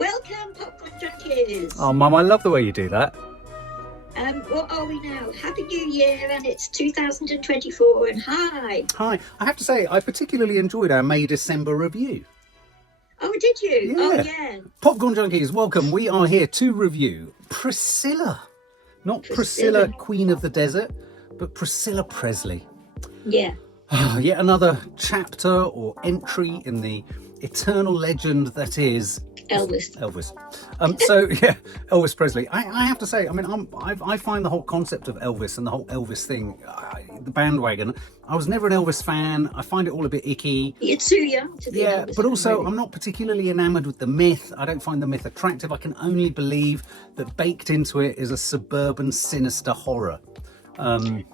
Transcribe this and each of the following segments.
Welcome, Popcorn Junkies. Oh, Mum, I love the way you do that. What are we now? Happy New Year, and it's 2024, and hi. Hi. I have to say, I particularly enjoyed our May-December review. Oh, did you? Yeah. Oh, yeah. Popcorn Junkies, welcome. We are here to review Priscilla. Not Priscilla, Queen of the Desert, but Priscilla Presley. Yeah. Yet another chapter or entry in the eternal legend that is Elvis. So yeah, Elvis Presley. I have to say, I mean, I find the whole concept of Elvis and the whole Elvis thing, the bandwagon. I was never an Elvis fan. I find it all a bit icky. You're too young to be Yeah, Elvis but also really. I'm not particularly enamoured with the myth. I don't find the myth attractive. I can only believe that baked into it is a suburban sinister horror. And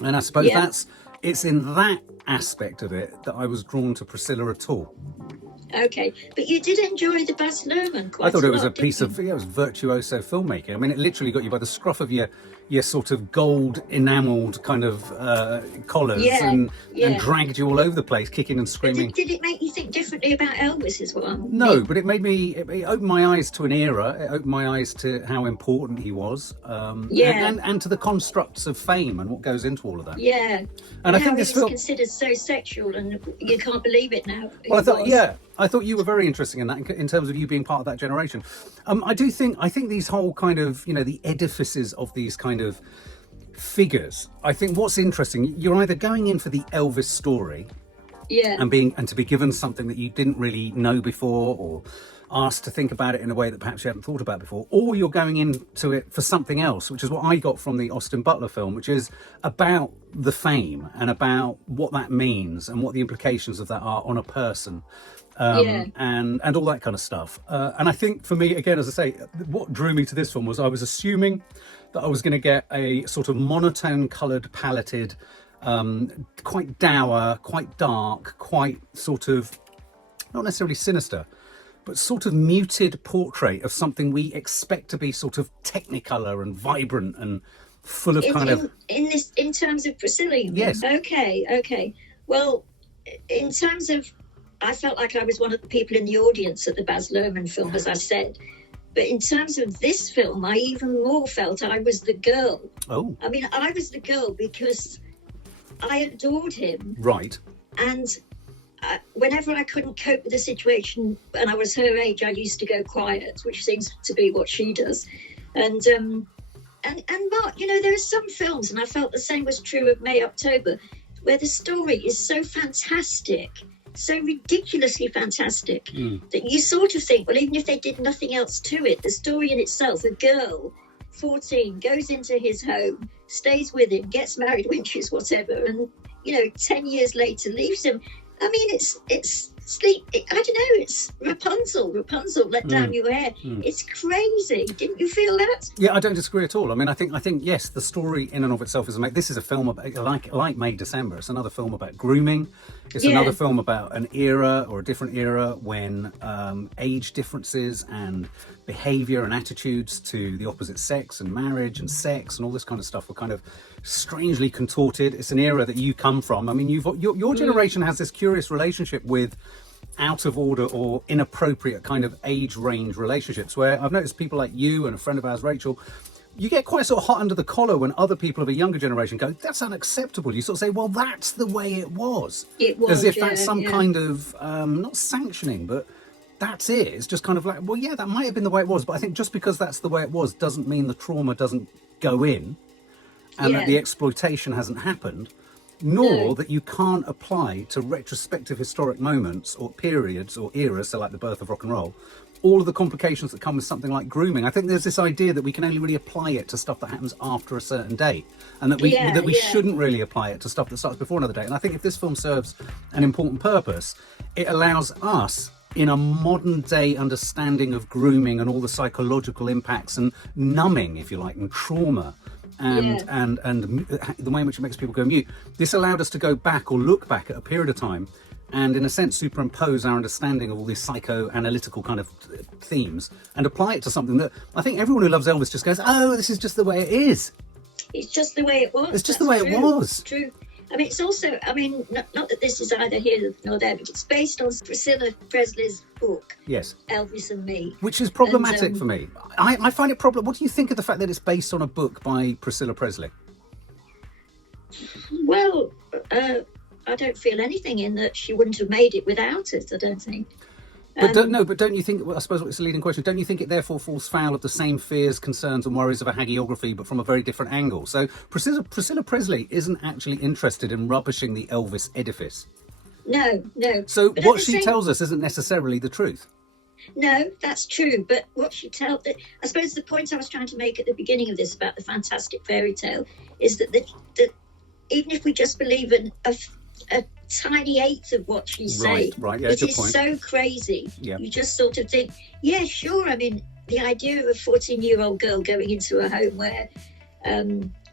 I suppose it's in that aspect of it that I was drawn to Priscilla at all. Okay, but you did enjoy the Baz Luhrmann quite I thought it was lot, a piece didn't of, it was virtuoso filmmaking. I mean, it literally got you by the scruff of your sort of gold enamelled kind of collars and dragged you all over the place, kicking and screaming. Did it make you think differently about Elvis as well? No, but it made me, it opened my eyes to an era. It opened my eyes to how important he was. And to the constructs of fame and what goes into all of that. Yeah. And I how think this film considered so sexual, and you can't believe it now. Well, I thought you were very interesting in that, in terms of you being part of that generation. I think these whole kind of, the edifices of these kind of figures. I think what's interesting, you're either going in for the Elvis story, and to be given something that you didn't really know before, or asked to think about it in a way that perhaps you hadn't thought about before, or you're going into it for something else, which is what I got from the Austin Butler film, which is about the fame and about what that means and what the implications of that are on a person. And all that kind of stuff. And I think for me, again, as I say, what drew me to this film was I was assuming that I was going to get a sort of monotone coloured paletted, quite dour, quite dark, quite sort of, not necessarily sinister, but sort of muted portrait of something we expect to be sort of technicolor and vibrant and full of in terms of Priscilla. Yes. Okay. Well, in terms of, I felt like I was one of the people in the audience at the Baz Luhrmann film, as I said. But in terms of this film, I even more felt I was the girl. Oh. I mean, I was the girl because I adored him. Right. And whenever I couldn't cope with the situation, and I was her age, I used to go quiet, which seems to be what she does. And Mark, there are some films, and I felt the same was true of May October, where the story is so fantastic, so ridiculously fantastic, that you sort of think, well, even if they did nothing else to it, the story in itself, a girl, 14, goes into his home, stays with him, gets married when she's whatever, and 10 years later leaves him. I mean, it's Rapunzel, let down your hair. It's crazy. Didn't you feel that? Yeah, I don't disagree at all. I mean, I think yes, the story in and of itself is amazing. This is a film about, like May December. It's another film about grooming. It's another film about an era or a different era when age differences and behaviour and attitudes to the opposite sex and marriage and sex and all this kind of stuff were kind of strangely contorted. It's an era that you come from. I mean, your generation has this curious relationship with out of order or inappropriate kind of age range relationships, where I've noticed people like you and a friend of ours, Rachel, you get quite sort of hot under the collar when other people of a younger generation go, that's unacceptable. You sort of say, well, that's the way it was. It was, as if that's some kind of, not sanctioning, but that's it. It's just kind of like, well, yeah, that might have been the way it was. But I think just because that's the way it was doesn't mean the trauma doesn't go in and that the exploitation hasn't happened. Nor that you can't apply to retrospective historic moments or periods or eras, so like the birth of rock and roll, all of the complications that come with something like grooming. I think there's this idea that we can only really apply it to stuff that happens after a certain date, and that we shouldn't really apply it to stuff that starts before another date. And I think if this film serves an important purpose, it allows us, in a modern day understanding of grooming and all the psychological impacts and numbing, if you like, and trauma, and the way in which it makes people go mute. This allowed us to go back or look back at a period of time and, in a sense, superimpose our understanding of all these psychoanalytical kind of themes and apply it to something that I think everyone who loves Elvis just goes, oh, this is just the way it is. It's just the way it was. It's just the way it was. True. I mean, it's also, I mean, not that this is either here nor there, but it's based on Priscilla Presley's book, Yes. Elvis and Me. Which is problematic for me. I find it problem. What do you think of the fact that it's based on a book by Priscilla Presley? Well, I don't feel anything in that she wouldn't have made it without it, I don't think. But don't you think, well, I suppose it's a leading question, don't you think it therefore falls foul of the same fears, concerns and worries of a hagiography, but from a very different angle? So Priscilla Presley isn't actually interested in rubbishing the Elvis edifice. No. So But what she tells us isn't necessarily the truth. No, that's true. But what she tells, I suppose the point I was trying to make at the beginning of this about the fantastic fairy tale is that even if we just believe in a tiny eighth of what she's saying, right, yeah, it good is point. so crazy. Yeah. You just sort of think, yeah, sure. I mean, the idea of a 14-year-old girl going into a home where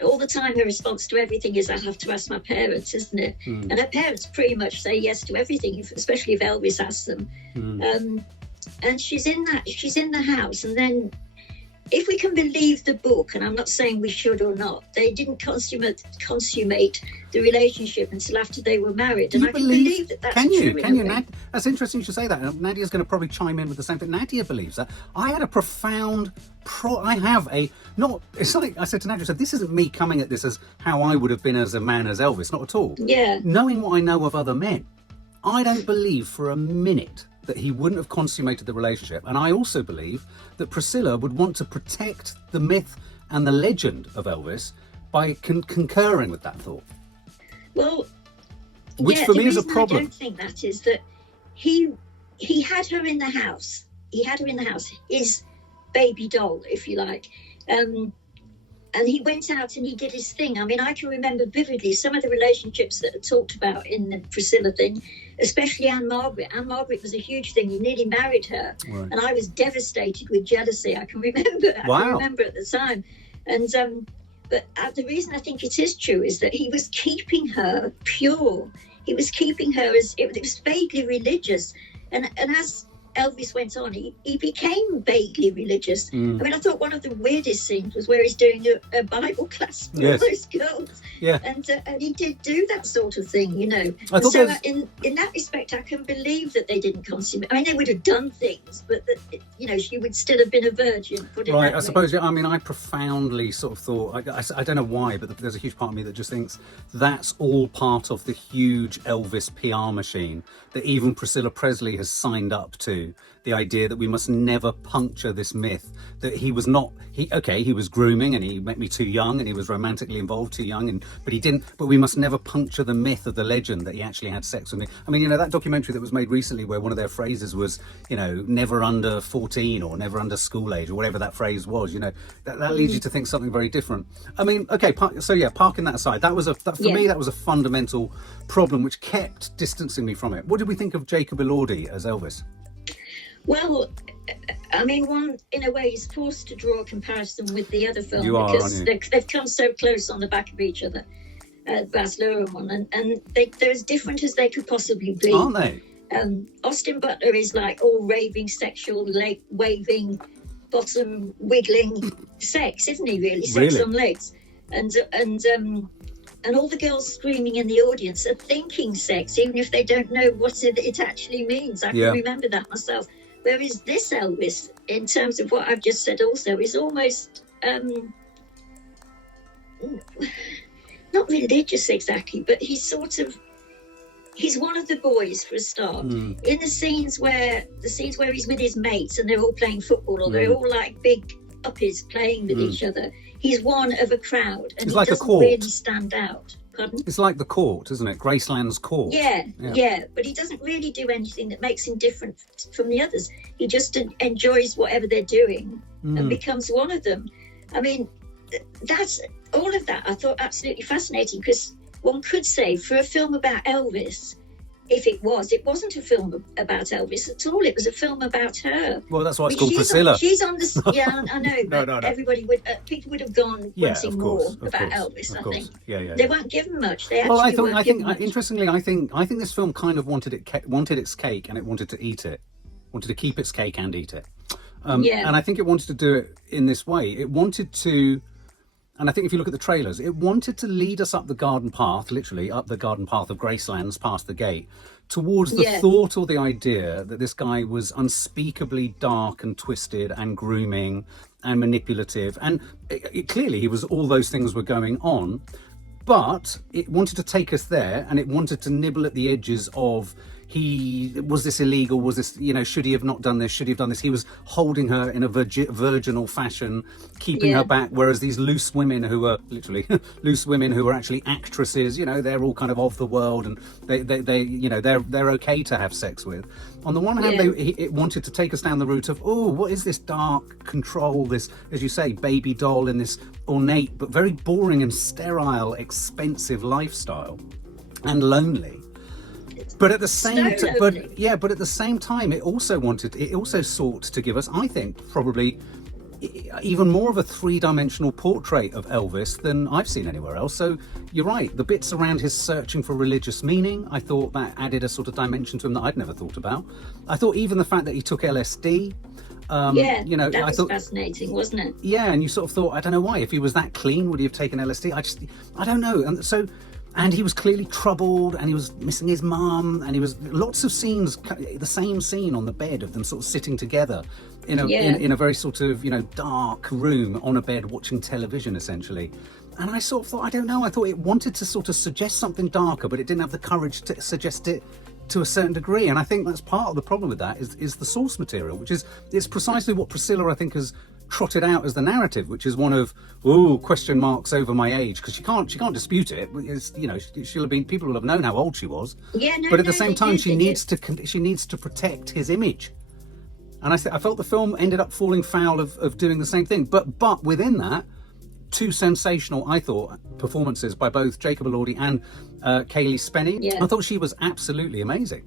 all the time her response to everything is, I have to ask my parents, isn't it? And her parents pretty much say yes to everything, especially if Elvis asks them. And she's in the house, and then if we can believe the book, and I'm not saying we should or not, they didn't consummate the relationship until after they were married. And I can believe that that's true. Can you? That's interesting you should say that. Nadia's going to probably chime in with the same thing. Nadia believes that. I had a profound it's like I said to Nadia, I said, this isn't me coming at this as how I would have been as a man as Elvis, not at all. Yeah. Knowing what I know of other men, I don't believe for a minute that he wouldn't have consummated the relationship. And I also believe that Priscilla would want to protect the myth and the legend of Elvis by concurring with that thought. Well, which for me is a problem. I don't think that is that he had her in the house. He had her in the house, his baby doll, if you like. And he went out and he did his thing. I mean, I can remember vividly some of the relationships that are talked about in the Priscilla thing, especially Anne Margaret. Anne Margaret was a huge thing. He nearly married her. Right. And I was devastated with jealousy. I can remember at the time. And but the reason I think it is true is that he was keeping her pure. He was keeping her it was vaguely religious. And as Elvis went on, he became vaguely religious. I mean, I thought one of the weirdest scenes was where he's doing a Bible class for all those girls. Yeah. And he did do that sort of thing, you know. So in that respect, I can believe that they didn't consummate. I mean, they would have done things, but that, you know, she would still have been a virgin. Right. I suppose. Yeah. I mean, I profoundly sort of thought. I don't know why, but there's a huge part of me that just thinks that's all part of the huge Elvis PR machine that even Priscilla Presley has signed up to. The idea that we must never puncture this myth that he was not. He was grooming and he met me too young and he was romantically involved too young, but we must never puncture the myth of the legend that he actually had sex with me. I mean, you know, that documentary that was made recently where one of their phrases was, you know, never under 14 or never under school age or whatever that phrase was, you know, that leads you to think something very different. I mean, okay, parking that aside, for me that was a fundamental problem which kept distancing me from it. What did we think of Jacob Elordi as Elvis? Well, I mean, one, in a way, is forced to draw a comparison with the other film because they've come so close on the back of each other, Baz Luhrmann one, and they're as different as they could possibly be. Aren't they? Austin Butler is like all raving, sexual, leg waving, bottom wiggling sex, isn't he? Really, sex on legs, and all the girls screaming in the audience are thinking sex, even if they don't know what it actually means. I can remember that myself. Whereas this Elvis, in terms of what I've just said also, is almost not religious exactly, but he's one of the boys for a start. In the scenes where he's with his mates and they're all playing football or they're all like big uppies playing with each other, he's one of a crowd and he doesn't really stand out. Pardon? It's like the court, isn't it? Graceland's court. Yeah, but he doesn't really do anything that makes him different from the others. He just enjoys whatever they're doing and becomes one of them. I mean, that's all of that I thought absolutely fascinating, because one could say for a film about Elvis, if it wasn't a film about Elvis at all. It was a film about her. Well, that's why it's called Priscilla. She's on the... Yeah, I know. But no. Everybody would... people would have gone wanting more about Elvis, I think. Yeah. They weren't given much. They actually I think interestingly, I think this film kind of wanted its cake and it wanted to eat it. Wanted to keep its cake and eat it. And I think it wanted to do it in this way. It wanted to And I think if you look at the trailers, it wanted to lead us up the garden path, literally up the garden path of Gracelands, past the gate, towards the thought or the idea that this guy was unspeakably dark and twisted and grooming and manipulative. And clearly he was, all those things were going on. But it wanted to take us there, and it wanted to nibble at the edges of, was this illegal? Was this, should he have not done this? Should he have done this? He was holding her in a virginal fashion, keeping her back. Whereas these loose women who were literally loose women who were actually actresses, they're all kind of the world, and they're okay to have sex with. On the one hand, it wanted to take us down the route of, what is this dark control, this, as you say, baby doll in this ornate but very boring and sterile, expensive lifestyle, and lonely. But at the same but at the same time, it also sought to give us, I think, probably even more of a three-dimensional portrait of Elvis than I've seen anywhere else. So you're right, the bits around his searching for religious meaning, I thought that added a sort of dimension to him that I'd never thought about. I thought even the fact that he took LSD, that I was thought, fascinating, wasn't it? Yeah, and you sort of thought, I don't know why, if he was that clean, would he have taken LSD? I don't know. And he was clearly troubled, and he was missing his mum, and he was lots of scenes, the same scene on the bed of them sort of sitting together in a very sort of dark room on a bed watching television essentially. And I sort of thought, I don't know, I thought it wanted to sort of suggest something darker, but it didn't have the courage to suggest it to a certain degree. And I think that's part of the problem with that is the source material, which is, it's precisely what Priscilla, I think, has trotted out as the narrative, which is one of question marks over my age, because she can't dispute it. It's, she'll have been, people will have known how old she was. But at the same time, she needs to protect his image. And I felt the film ended up falling foul of doing the same thing. But within that, two sensational, I thought, performances by both Jacob Elordi and Cailee Spaeny. Yeah. I thought she was absolutely amazing.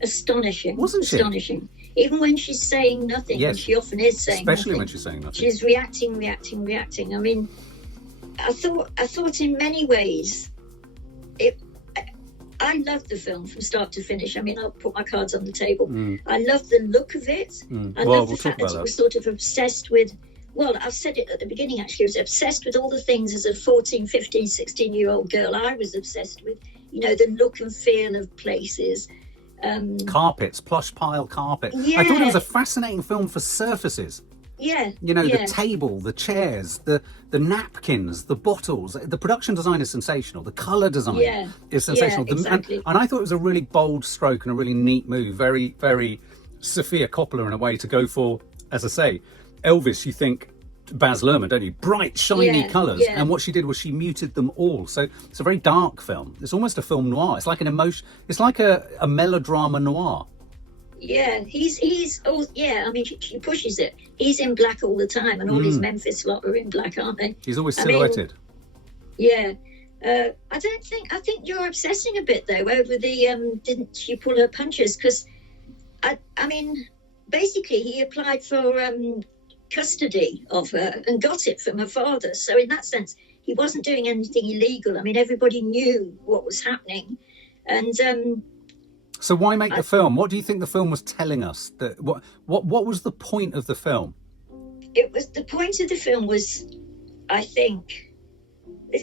Astonishing. Wasn't she? Astonishing. Even when she's saying nothing, yes. and she often is saying especially nothing. When she's saying nothing. She's reacting. I mean, I thought in many ways, I loved the film from start to finish. I mean, I'll put my cards on the table. I loved the look of it. I loved the fact that it was sort of obsessed with, well, I've said it at the beginning actually, I was obsessed with all the things as a 14, 15, 16-year-old girl I was obsessed with. The look and feel of places. Carpets, plush pile carpet. Yeah. I thought it was a fascinating film for surfaces. Yeah. The table, the chairs, the napkins, the bottles. The production design is sensational. The colour design is sensational. Yeah, exactly. And I thought it was a really bold stroke and a really neat move. Very, very Sofia Coppola in a way, to go for, as I say, Elvis, you think Baz Luhrmann, don't you? Bright, shiny colours. Yeah. And what she did was she muted them all. So it's a very dark film. It's almost a film noir. It's like an emotion. It's like a melodrama noir. Yeah, he's oh yeah. I mean, she pushes it. He's in black all the time, and all his Memphis lot are in black, aren't they? He's always silhouetted. I think you're obsessing a bit though over the didn't she pull her punches? Because I mean, basically he applied for custody of her and got it from her father. So in that sense, he wasn't doing anything illegal. I mean, everybody knew what was happening, and. So why make the film? What do you think the film was telling us? What was the point of the film? The point of the film was, I think,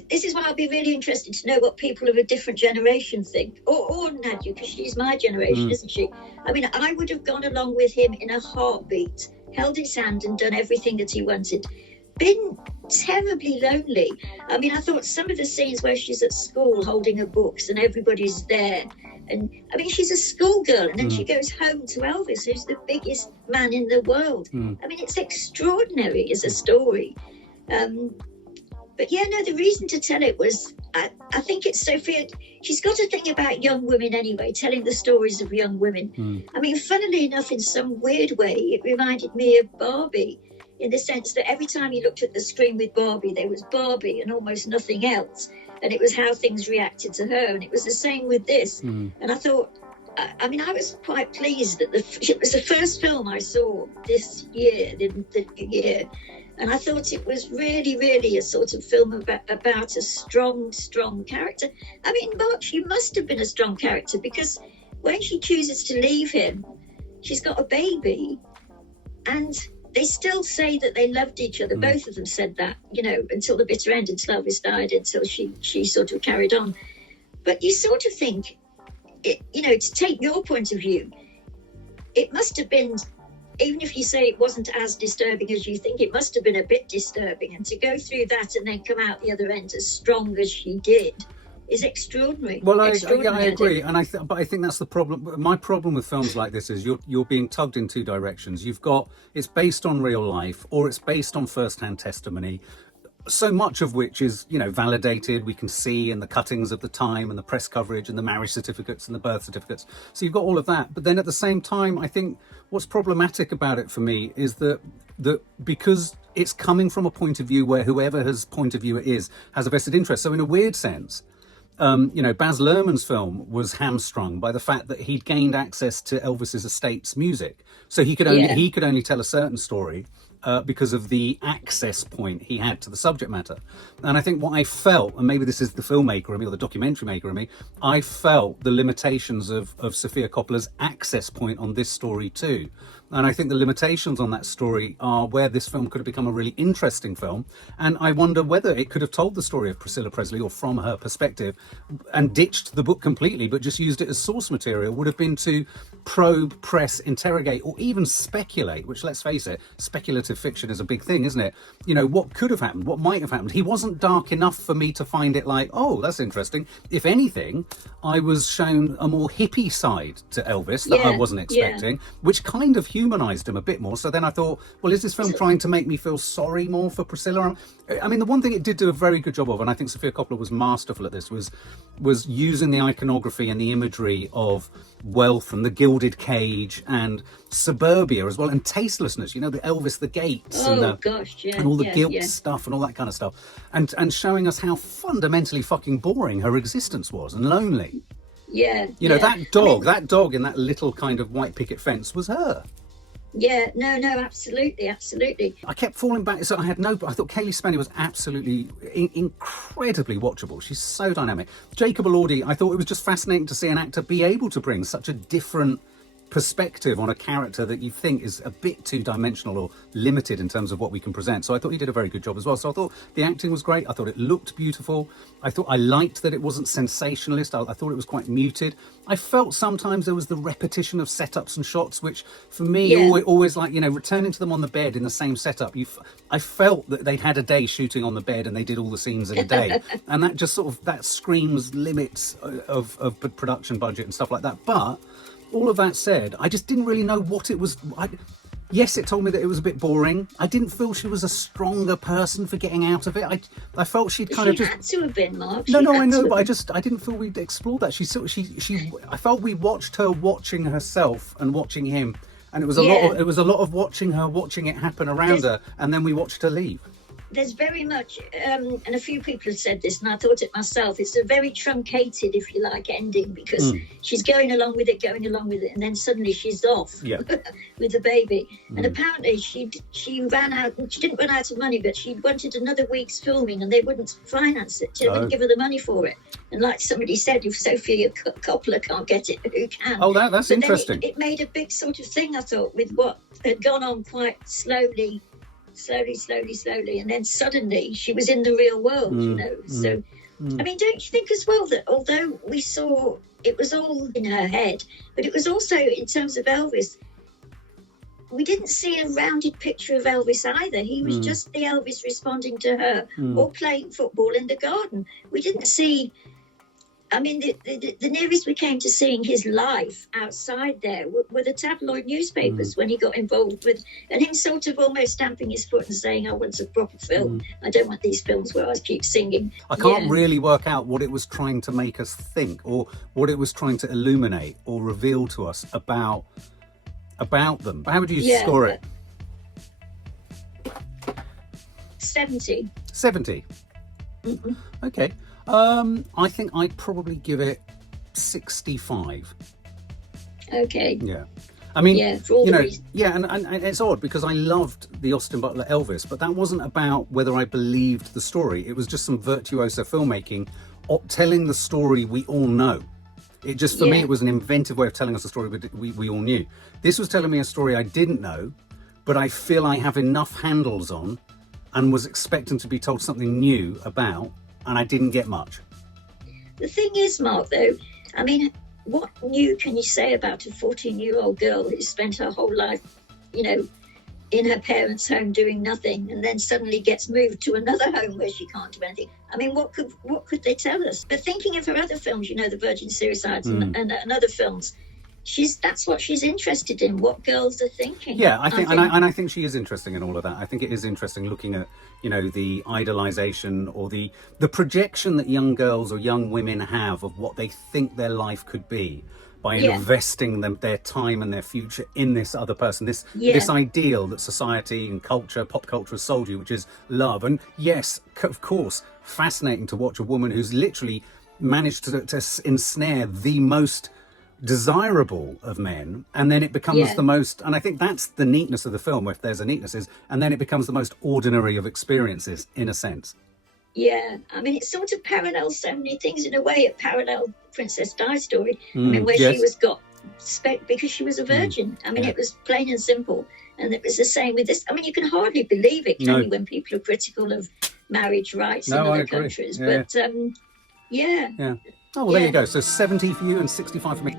this is why I'll be really interested to know what people of a different generation think, or Nadia, because she's my generation, isn't she? I mean, I would have gone along with him in a heartbeat, held his hand and done everything that he wanted. Been terribly lonely. I mean, I thought some of the scenes where she's at school holding her books and everybody's there, and I mean, she's a schoolgirl, and then she goes home to Elvis, who's the biggest man in the world. I mean, it's extraordinary as a story. But yeah, no, the reason to tell it was, I think it's Sofia, she's got a thing about young women anyway, telling the stories of young women. I mean, funnily enough, in some weird way, it reminded me of Barbie, in the sense that every time you looked at the screen with Barbie, there was Barbie and almost nothing else. And it was how things reacted to her. And it was the same with this. And I thought, I mean, I was quite pleased that it was the first film I saw this year, the year. And I thought it was really, really a sort of film about a strong character. I mean, Mark, she must have been a strong character, because when she chooses to leave him, she's got a baby. And they still say that they loved each other. Both of them said that, you know, until the bitter end, until Elvis died, until she sort of carried on. But you sort of think, you know, to take your point of view, it must have been, even if you say it wasn't as disturbing as you think, it must have been a bit disturbing. And to go through that and then come out the other end as strong as she did is extraordinary. Well, I agree, and but I think that's the problem. My problem with films like this is you're being tugged in two directions. You've got, it's based on real life, or it's based on first-hand testimony, so much of which is, you know, validated. We can see in the cuttings of the time and the press coverage and the marriage certificates and the birth certificates. So you've got all of that. But then at the same time, I think what's problematic about it for me is that because it's coming from a point of view where whoever his point of view it is has a vested interest. So in a weird sense, you know, Baz Luhrmann's film was hamstrung by the fact that he'd gained access to Elvis's estate's music, so he could only tell a certain story because of the access point he had to the subject matter. And I think what I felt, and maybe this is the filmmaker in me or the documentary maker in me, I felt the limitations of Sofia Coppola's access point on this story too. And I think the limitations on that story are where this film could have become a really interesting film. And I wonder whether it could have told the story of Priscilla Presley, or from her perspective, and ditched the book completely, but just used it as source material, would have been to probe, press, interrogate, or even speculate, which, let's face it, speculative fiction is a big thing, isn't it? You know, what could have happened, what might have happened. He wasn't dark enough for me to find it like, oh, that's interesting. If anything, I was shown a more hippie side to Elvis that I wasn't expecting, which kind of humanized him a bit more. So then I thought, well, is this film trying to make me feel sorry more for Priscilla? I mean, the one thing it did do a very good job of, and I think Sofia Coppola was masterful at this, was using the iconography and the imagery of wealth and the gilded cage and suburbia as well, and tastelessness, you know, the Elvis, the gates, and all the guilt stuff and all that kind of stuff, and showing us how fundamentally fucking boring her existence was and lonely. You know, that dog in that little kind of white picket fence was her. Absolutely. I kept falling back, so I thought Cailee Spaeny was absolutely incredibly watchable. She's so dynamic. Jacob Elordi, I thought it was just fascinating to see an actor be able to bring such a different perspective on a character that you think is a bit two-dimensional or limited in terms of what we can present. So I thought he did a very good job as well. So I thought the acting was great. I thought it looked beautiful. I liked that it wasn't sensationalist. I thought it was quite muted. I felt sometimes there was the repetition of setups and shots, which for me always like, you know, returning to them on the bed in the same setup. I felt that they'd had a day shooting on the bed and they did all the scenes in a day. And that just sort of, that screams limits of production budget and stuff like that. But all of that said, I just didn't really know what it was. Yes, it told me that it was a bit boring. I didn't feel she was a stronger person for getting out of it. I felt she'd kind of just... She had to have been, Mark. No, I know, but I didn't feel we'd explored that. I felt we watched her watching herself and watching him, and it was a lot of watching her, watching it happen around her, and then we watched her leave. There's very much, and a few people have said this, and I thought it myself, it's a very truncated, if you like, ending, because she's going along with it, and then suddenly she's off with the baby. And apparently she didn't run out of money, but she wanted another week's filming, and they wouldn't finance it. They wouldn't give her the money for it. And like somebody said, if Sofia Coppola can't get it, who can? Oh, that's interesting. It made a big sort of thing, I thought, with what had gone on quite slowly, and then suddenly she was in the real world, you know. So, I mean, don't you think as well that although we saw it was all in her head, but it was also in terms of Elvis, we didn't see a rounded picture of Elvis either. He was just the Elvis responding to her or playing football in the garden. We didn't see... I mean, the nearest we came to seeing his life outside there were the tabloid newspapers when he got involved with, and him sort of almost stamping his foot and saying, I want a proper film. I don't want these films where I keep singing. I can't really work out what it was trying to make us think, or what it was trying to illuminate or reveal to us about them. How would you score it? 70. 70? Okay. I think I'd probably give it 65. Okay. Yeah. I mean, for all the reasons. And it's odd because I loved the Austin Butler Elvis, but that wasn't about whether I believed the story. It was just some virtuoso filmmaking telling the story we all know. It just, for me, it was an inventive way of telling us a story we all knew. This was telling me a story I didn't know, but I feel I have enough handles on and was expecting to be told something new about, and I didn't get much. The thing is, Mark, though, I mean, what new can you say about a 14-year-old girl who spent her whole life, you know, in her parents' home doing nothing, and then suddenly gets moved to another home where she can't do anything? I mean, what could they tell us? But thinking of her other films, you know, the Virgin Suicides and other films, that's what she's interested in, what girls are thinking. Yeah, I think she is interesting in all of that. I think it is interesting looking at, you know, the idolization or the projection that young girls or young women have of what they think their life could be by investing their time and their future in this other person, this ideal that society and culture, pop culture has sold you, which is love. And yes, of course, fascinating to watch a woman who's literally managed to ensnare the most desirable of men, and then it becomes the most, and I think that's the neatness of the film, if there's a neatness, is, and then it becomes the most ordinary of experiences, in a sense. Yeah, I mean, it sort of parallels so many things. In a way, it paralleled Princess Di's story. I mean, where she was got because she was a virgin. I mean, it was plain and simple. And it was the same with this. I mean, you can hardly believe it, can you, when people are critical of marriage rights in other countries. But, Oh, well, there you go. So 70 for you and 65 for me.